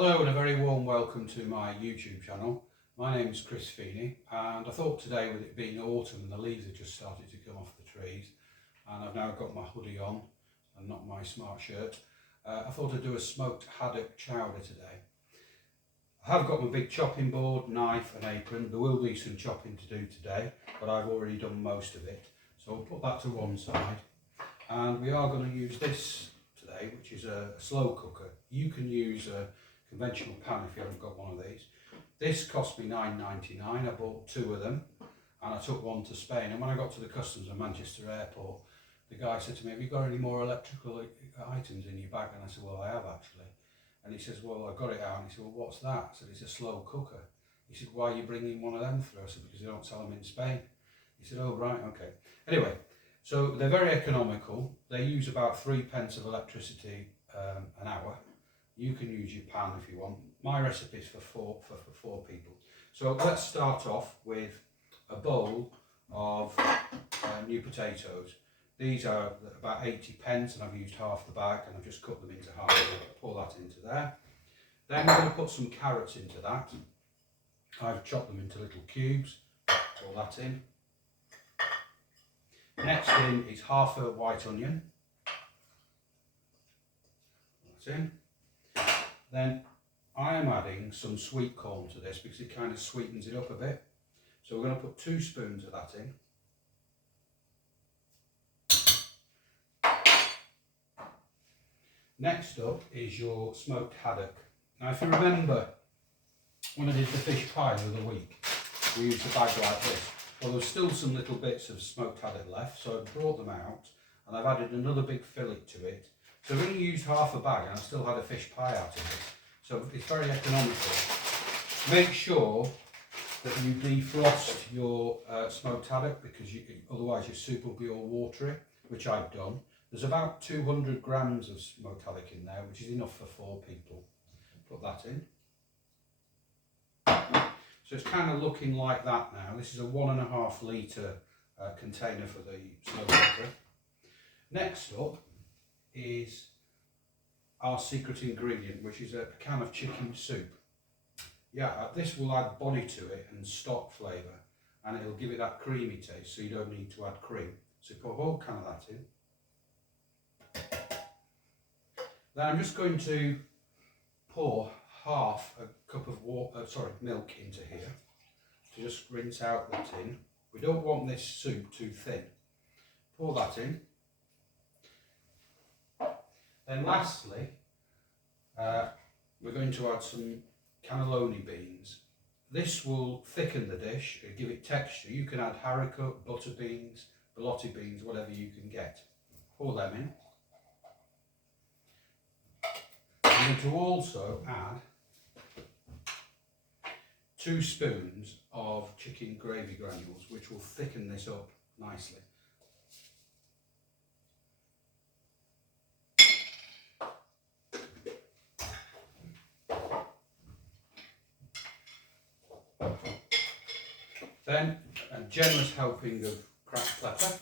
Hello and a very warm welcome to my YouTube channel. My name is Feeney, and I thought today, with it being autumn and the leaves have just started to come off the trees, and I've now got my hoodie on and not my smart shirt, I thought I'd do a smoked haddock chowder today. I have got my big chopping board, knife and apron. There will be some chopping to do today, but I've already done most of it, so I'll put that to one side. And we are going to use this today, which is a slow cooker. You can use a conventional pan if you haven't got one of these. This cost me £9.99. I bought two of them and I took one to Spain, and when I got to the customs at Manchester airport, the guy said to me, "Have you got any more electrical items in your bag?" And I said, "Well, I have actually." And he says, "Well, I got it out." And he said, "Well, what's that?" I said, "It's a slow cooker." He said, "Why are you bringing one of them through?" I said, "Because they don't sell them in Spain." He said, "Oh right, okay." Anyway, so they're very economical. They use about 3p of electricity an hour. You can use your pan if you want. My recipe is for four people. So let's start off with a bowl of new potatoes. These are about 80p, and I've used half the bag, and I've just cut them into half. Pour that into there. Then we're going to put some carrots into that. I've chopped them into little cubes. Pour that in. Next in is half a white onion. That's in. Then I am adding some sweet corn to this because it kind of sweetens it up a bit. So we're going to put 2 spoons of that in. Next up is your smoked haddock. Now if you remember when I did the fish pie the other week, we used a bag like this. Well, there's still some little bits of smoked haddock left, so I've brought them out and I've added another big fillet to it. So I've only used half a bag and I've still had a fish pie out of it. So it's very economical. Make sure that you defrost your smoked haddock, because otherwise your soup will be all watery, which I've done. There's about 200 grams of smoked haddock in there, which is enough for 4 people. Put that in. So it's kind of looking like that now. This is a 1.5 litre container for the slow cooker. Next up is our secret ingredient, which is a can of chicken soup. Yeah, this will add body to it and stock flavour, and it'll give it that creamy taste, so you don't need to add cream. So put a whole can of that in. Then I'm just going to pour half a cup of milk into here to just rinse out the tin. We don't want this soup too thin. Pour that in. Then lastly, we're going to add some cannelloni beans. This will thicken the dish, give it texture. You can add haricot, butter beans, borlotti beans, whatever you can get. Pour them in. I'm going to also add 2 spoons of chicken gravy granules, which will thicken this up nicely. Then a generous helping of cracked pepper.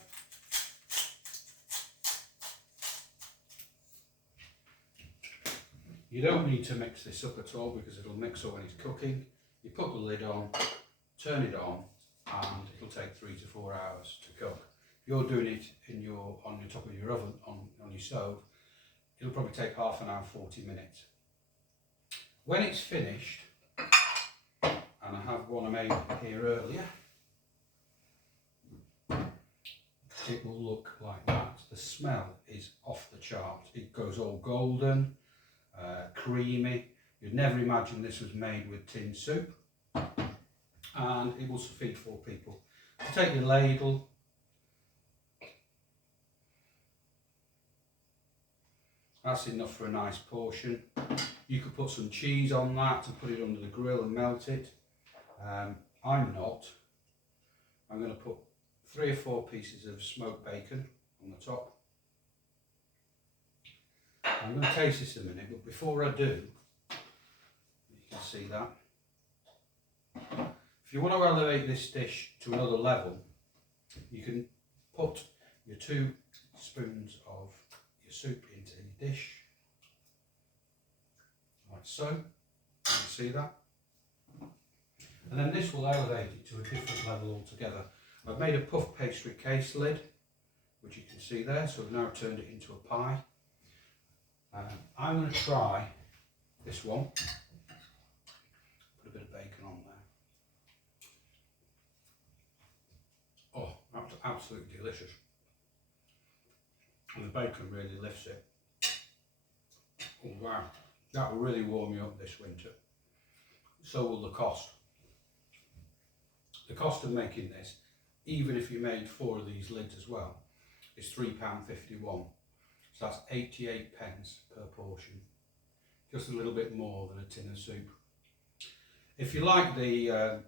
You don't need to mix this up at all because it'll mix up when it's cooking. You put the lid on, turn it on, and it'll take 3 to 4 hours to cook. If you're doing it on the top of your oven, on your stove, it'll probably take half an hour, 40 minutes. When it's finished, and I have one I made here earlier, it will look like that. The smell is off the chart. It goes all golden, creamy. You'd never imagine this was made with tin soup, and it will feed 4 people. So take your ladle, that's enough for a nice portion. You could put some cheese on that and put it under the grill and melt it. I'm not. I'm going to put 3 or 4 pieces of smoked bacon on the top. I'm going to taste this in a minute, but before I do, you can see that. If you want to elevate this dish to another level, you can put your 2 spoons of your soup into your dish, like so. see that. And then this will elevate it to a different level altogether. I've made a puff pastry case lid, which you can see there, so I've now turned it into a pie. I'm going to try this one. Put a bit of bacon on there. Oh, that's absolutely delicious. And the bacon really lifts it. Oh wow, that will really warm you up this winter. So will the cost. The cost of making this, even if you made 4 of these lids as well, is £3.51. So that's 88 pence per portion. Just a little bit more than a tin of soup. If you like the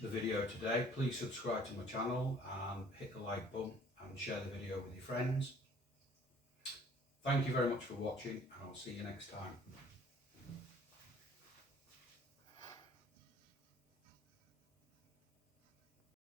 video today, please subscribe to my channel and hit the like button and share the video with your friends. Thank you very much for watching, and I'll see you next time.